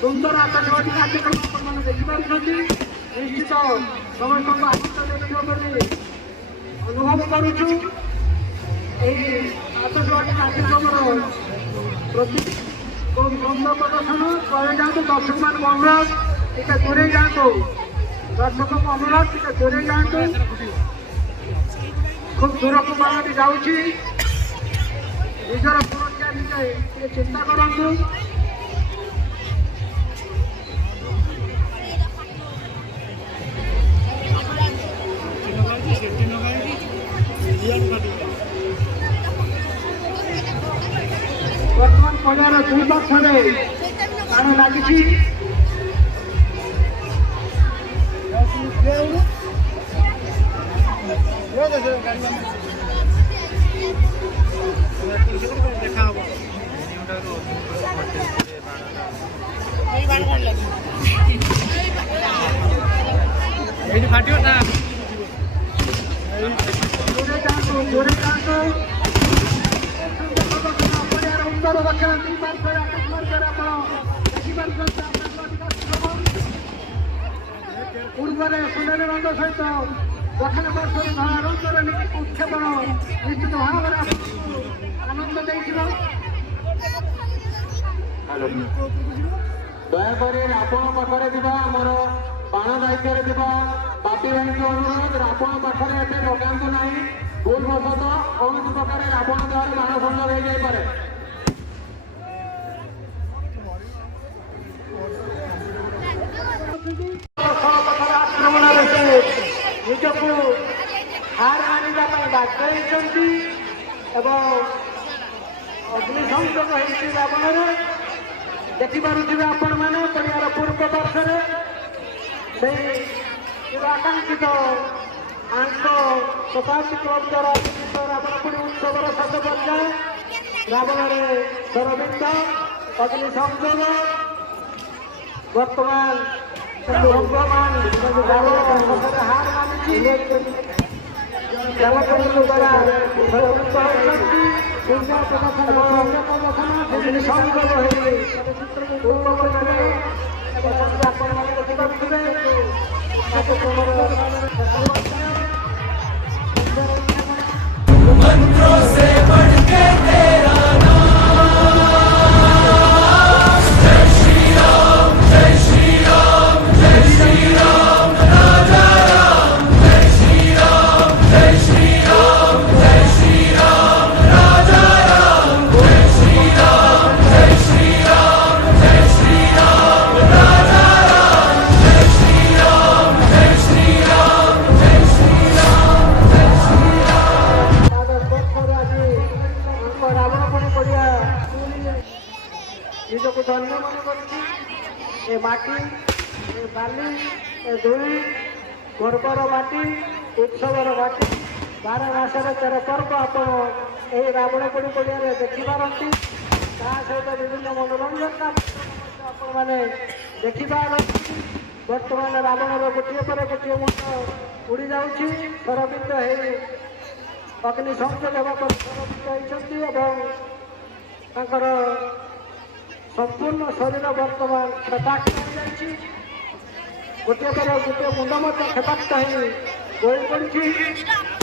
सुंदर आकाशवाणी कार्यक्रम देखिए निश्चित समस्त अनुभव करुचु आकाशवाणी कार्यक्रम प्रदर्शन करे जातु दर्शक मान अनुरोध टे दूरे जातु दर्शक अनुरोध टे दूरे जातु खूब दूर को बाहर जाऊँगी निजर सुरक्षा निजे चिंता करूँ बर्तमान पड़ियार दुई पार्श्वे बाण लगी फाटियो ना जोरे पूर्व सुनेली रंग सहित दक्षिण पार्श्वर रंगर उत्क्षेपण निश्चित भाव आनंद दयाकोरी आपण पाखे आमर बाण दायित्व बापी भाई अनुरोध आपण पाखे एवं लगातु ना भूल बसत कौन प्रकार आपण द्वारा बाण संजोग हो जापे आक्रमण निजक हार मानवाई बाध्य अग्निसंयोग होती रावण देखिपे आपण मैंने पड़ियार पूर्व पार्श्वे से आकांक्षित आंक शताब्दी क्लब द्वारा रावणपुरी उत्सव शेष पर्याय रावण सरबिंद अग्निसंयोग वर्तमान भगवान हार मानी द्वारा मंत्रों से बढ़ के तेरा निजक धन्य मन माटी बाली धूली गर्वर माटी उत्सवर माटी 12 मासर 13 पर्व आपण रावणपुरी पड़िया देखिपारती सहित विभिन्न मनोरंजन आपण मैंने देखिपार बर्तमान रावणर गोटे पर गोटे मुंड उड़ी जाऊँगी सरबिंद ଅଗ୍ନି ସଂଯୋଗ ହେବା ପରେ ପ୍ରଭାବିତ ହୋଇଛନ୍ତି ଏବଂ ତାଙ୍କର ସମ୍ପୂର୍ଣ୍ଣ ଶରୀର ବର୍ତ୍ତମାନ କ୍ଷତାକ୍ତ ହୋଇଯାଇଛି। ଗୋଟିଏ ପରେ ଗୋଟିଏ ମୁଣ୍ଡ ମଧ୍ୟ କ୍ଷତାକ୍ତ ହୋଇ ଗଳି ପଡ଼ିଛି।